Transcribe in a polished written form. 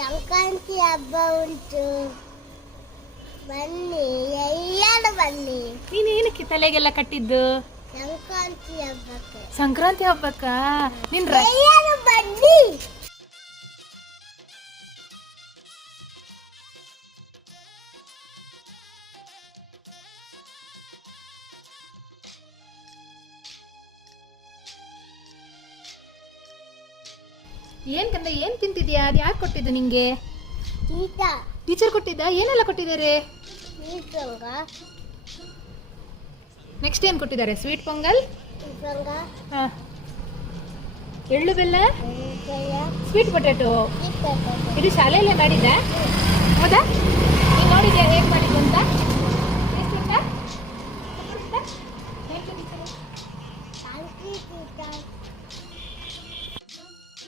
ಸಂಕ್ರಾಂತಿ ಹಬ್ಬ ಉಂಟು, ಬನ್ನಿ ಎಲ್ಲರೂ ಬನ್ನಿ. ನೀನು ಏನಕ್ಕೆ ತಲೆಗೆಲ್ಲ ಕಟ್ಟಿದ್ದು? ಸಂಕ್ರಾಂತಿ ಹಬ್ಬಕ್ಕೆ. ಸಂಕ್ರಾಂತಿ ಹಬ್ಬಕ್ಕ ನಿನ್ ಎಲ್ಲರೂ ಬನ್ನಿ. ಏನ್ ಕಂದ ಏನ್ ತಿಂತಿದ್ಯಾ? ಅದು ಯಾಕೆ ಕೊಟ್ಟಿದ್ದು ನಿಂಗೆ? ಟೀಚರ್ ಕೊಟ್ಟಿದ್ದ? ಏನೆಲ್ಲ ಕೊಟ್ಟಿದ್ದಾರೆ? ನೆಕ್ಸ್ಟ್ ಏನ್ ಕೊಟ್ಟಿದ್ದಾರೆ? ಸ್ವೀಟ್ ಪೊಂಗಲ್, ಎಳ್ಳು ಬೆಲ್ಲ, ಸ್ವೀಟ್ ಪೊಟ್ಯಾಟೊ. ಇದು ಶಾಲೆಯಲ್ಲೇ ಮಾಡಿದ್ದ? ಹೌದಾ? ನೀನು ನೋಡಿದ್ಯಾ ಹೇಗೆ ಮಾಡಿದ್ದು ಅಂತ?